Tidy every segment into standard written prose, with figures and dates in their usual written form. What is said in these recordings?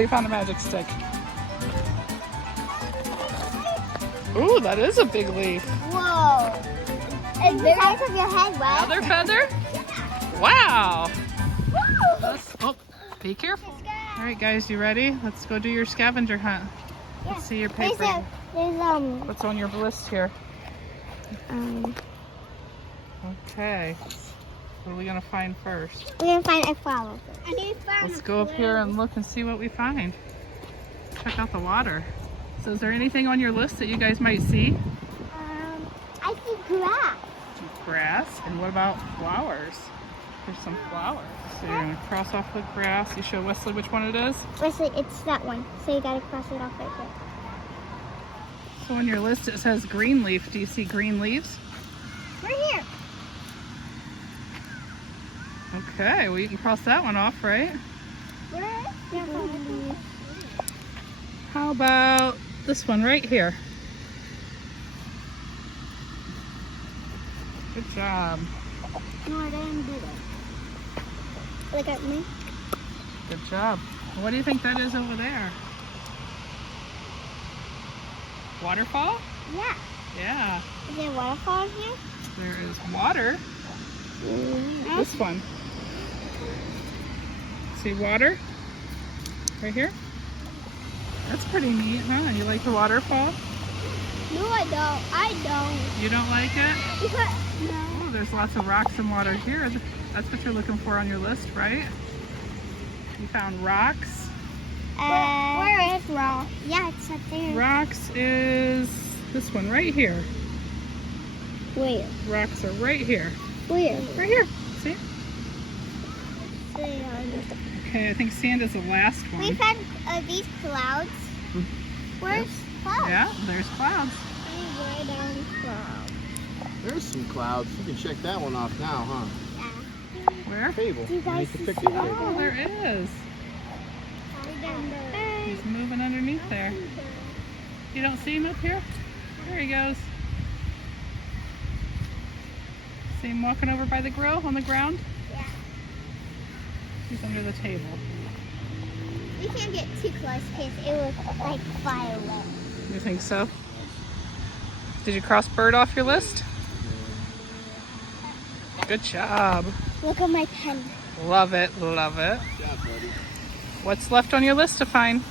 you found a magic stick. Ooh, that is a big leaf. Whoa. It's the size of your head, right? Another feather? Wow. Oh, be careful. All right, guys, you ready? Let's go do your scavenger hunt. Yeah. Let's see your paper. What's on your list here? Okay. What are we gonna find first? We're gonna find a flower. I need to find Let's go up here and look and see what we find. Check out the water. So is there anything on your list that you guys might see? I see grass. Grass. And what about flowers? There's some flowers. So you're gonna cross off the grass. You show Wesley which one it is? Wesley, it's that one. So you gotta cross it off right there. So on your list it says green leaf. Do you see green leaves? We're here. Okay, well you can cross that one off, right? How about this one right here? Good job. No, I didn't do that. Look at me. Good job. What do you think that is over there? Waterfall? Yeah. Yeah. Is there a waterfall in here? There is water. This one. See water? Right here? That's pretty neat, huh? You like the waterfall? No, I don't. I don't. You don't like it? No. Oh, there's lots of rocks and water here. That's what you're looking for on your list, right? You found rocks. Where is rock? Yeah, it's up there. Rocks is this one right here. Where? Rocks are right here. Where? Right here. See? Okay, I think sand is the last one. We found these clouds. Where's clouds? Yeah, there's clouds. Way down clouds. There's some clouds. You can check that one off now, huh? Yeah. Where? Table. You guys Make a see picnic that? table. Oh, there is. He's moving underneath there. You don't see him up here? There he goes. See him walking over by the grill on the ground? Yeah. He's under the table. We can't get too close because it will like fly away. You think so? Did you cross bird off your list? Good job. Look at my pen. Love it, love it. Good job, buddy. What's left on your list to find?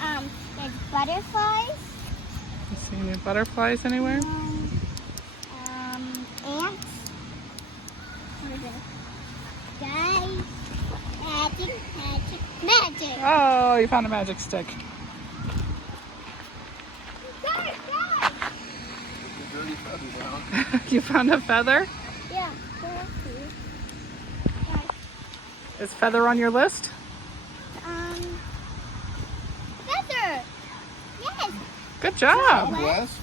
There's butterflies. You see any butterflies anywhere? Ants. What is it? Guys, magic, magic, magic. Oh, you found a magic stick. Guys. The dirty feathers out. You found a feather? Yeah. Is feather on your list? Feather. Yes. Good job. Wes?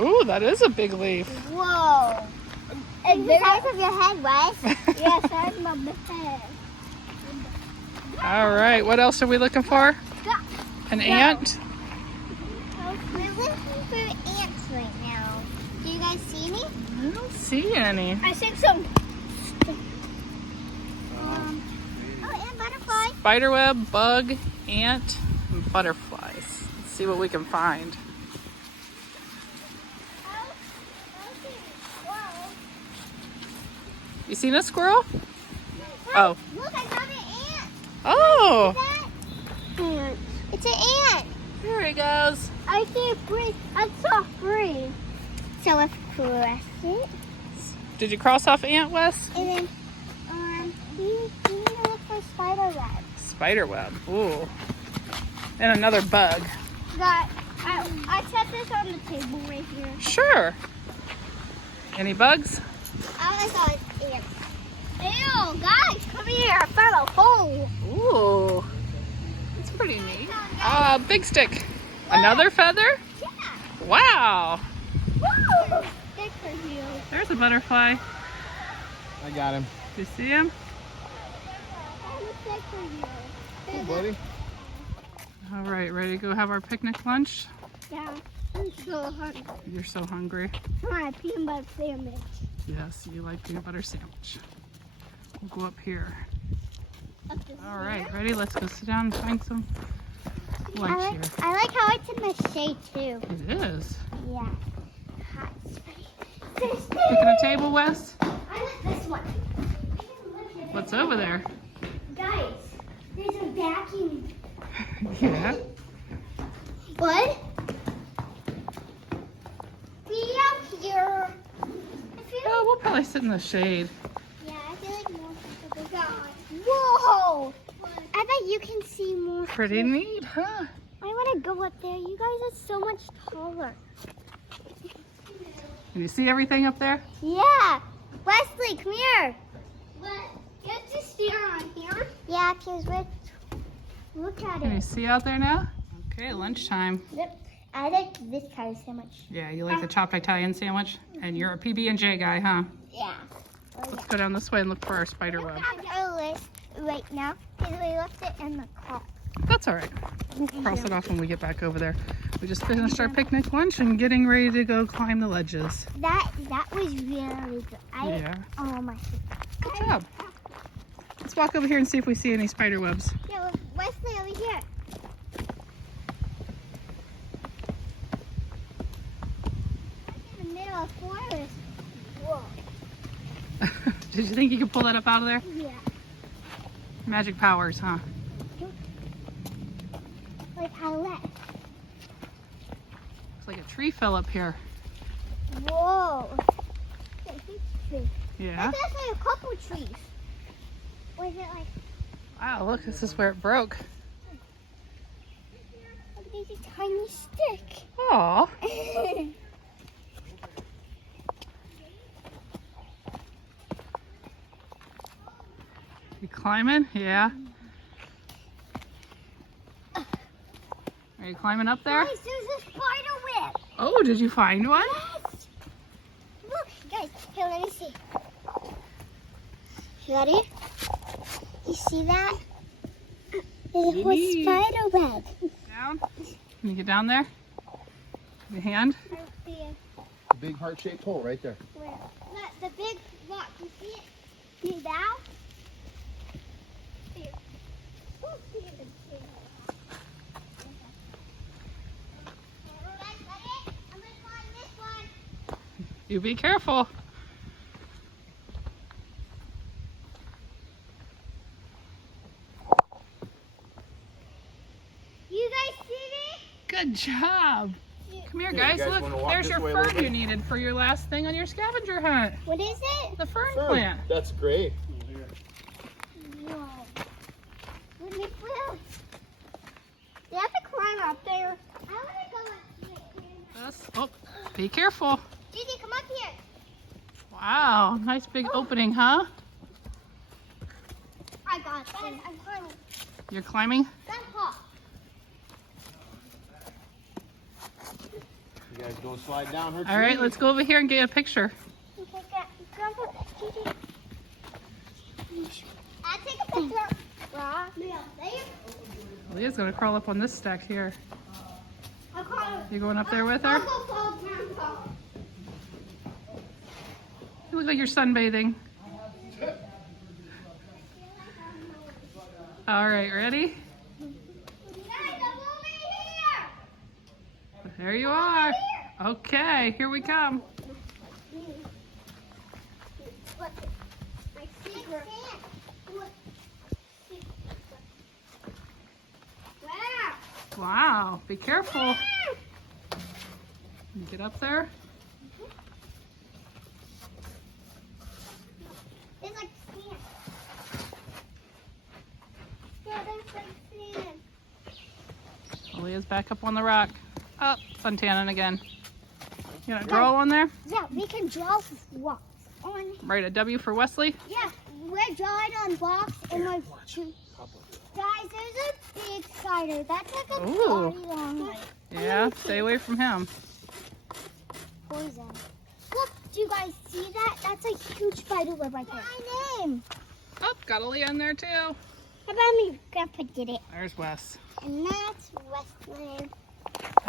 Ooh, that is a big leaf. Whoa. It's the size of your head, Wes. Yeah, size of my head. All right, what else are we looking for? An ant? We're looking for ants right now. Do you guys see any? I don't see any. I see some. And butterflies. Spiderweb, bug, ant, and butterflies. Let's see what we can find. You seen a squirrel? Oh. Look, I found an ant. Oh, See that? It's an ant. here he goes. I see it breathe. I saw breathe. So let's press it. Did you cross off ant, Wes? And then, you need to look for spider web. Spiderweb. Ooh. And another bug. I set this on the table right here. Sure. Any bugs? I saw an ant. Ew, guys, come here. I found a hole. Ooh. That's pretty neat. Big stick. Another feather? Yeah. Wow. Woo! Good for you. There's a butterfly. I got him. Do you see him? That looks like for you. Hey, buddy. All right, ready to go have our picnic lunch? Yeah. I'm so hungry. You're so hungry. I want a peanut butter sandwich. Yes, you like peanut butter sandwich. We'll go up here. All right, ready? Let's go sit down and find some lunch here. I like how it's in the shade too. It is. Yeah. Hot, sweaty. Picking a table, Wes? I like this one. What's over there? Guys, there's a vacuum. Yeah. What? Be out here. Oh, we'll probably sit in the shade. Yeah, I feel like more people go. Whoa! I bet you can see more. Pretty neat, huh? I want to go up there. You guys are so much taller. Can you see everything up there? Yeah. Wesley, come here. What? Get to steer on here? Yeah, because look at Can you it. see out there now? Okay, lunchtime. Yep. I like this kind of sandwich. Yeah, you like the chopped Italian sandwich? And you're a PB&J guy, huh? Yeah. Let's go down this way and look for our spider We web. have our list right now because we left it in the car. That's all right. We'll cross it off when we get back over there. We just finished our picnic lunch and getting ready to go climb the ledges. That was really good. Yeah. Oh my. Good job. Let's walk over here and see if we see any spider webs. Yeah, Wesley over here. I'm in the middle of forest. Whoa. Did you think you could pull that up out of there? Yeah. Magic powers, huh? Like I left. Looks like a tree fell up here. Whoa. That's a big tree. Yeah. That's actually a couple trees. Or is it like, Wow, look, this is where it broke. there's a tiny stick. Aw. You climbing? Yeah. Are you climbing up there? Guys, there's a spider web. Oh, did you find one? Yes. Look, guys, here, let me see. You ready? You see that? There's a whole Neat. spider web. Down? Can you get down there? Your hand? The big heart-shaped hole right there. Where? Look, the big rock. You see it? See that? Here. Oh, see it. Alright, ready? I'm gonna climb this one. You be careful. You guys see me? Good job. Come here, Here, guys. you guys Look, wanna walk there's this your way a little fern bit? you needed for your last thing on your scavenger hunt. What is it? The fern Sure, plant. that's great. Whoa. Let me through. You have to climb up there. I want to go up here. Yes. Oh, be careful. Gigi, come up here. Wow, nice big opening, huh? I got this. I'm climbing. You're climbing? That's hot. You guys don't slide down her All right, tree. let's go over here and get a picture. Okay, Grandpa, Gigi. I'll take a picture. Raw. Yeah, there. Leah's gonna crawl up on this stack here. I'll call her. You going up there with I'll her? go call Grandpa. You look like you're sunbathing. All right, ready? Guys, I'm over here. There you are. Okay, here we come. Look, my secret. Wow. Wow, be careful. You get up there. It's like sand. Yeah, that's like sand. Leah's back up on the rock. Oh, sun tanning again. You gonna draw on there? Yeah, we can draw rocks on. Write a W for Wesley. Yeah, we're drawing on rocks and like. Guys, there's a big spider. That's like a Ooh. body long way. Yeah, stay away from him. Poison. Look, do you guys see that? That's a huge spider web right there. My name. Oh, got a Leah in there too. How about me? Grandpa did it. There's Wes. And that's Wesley.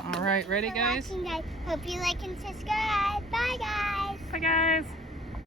All right, ready, For guys? watching, guys. Hope you like and subscribe. Bye, guys. Bye, guys.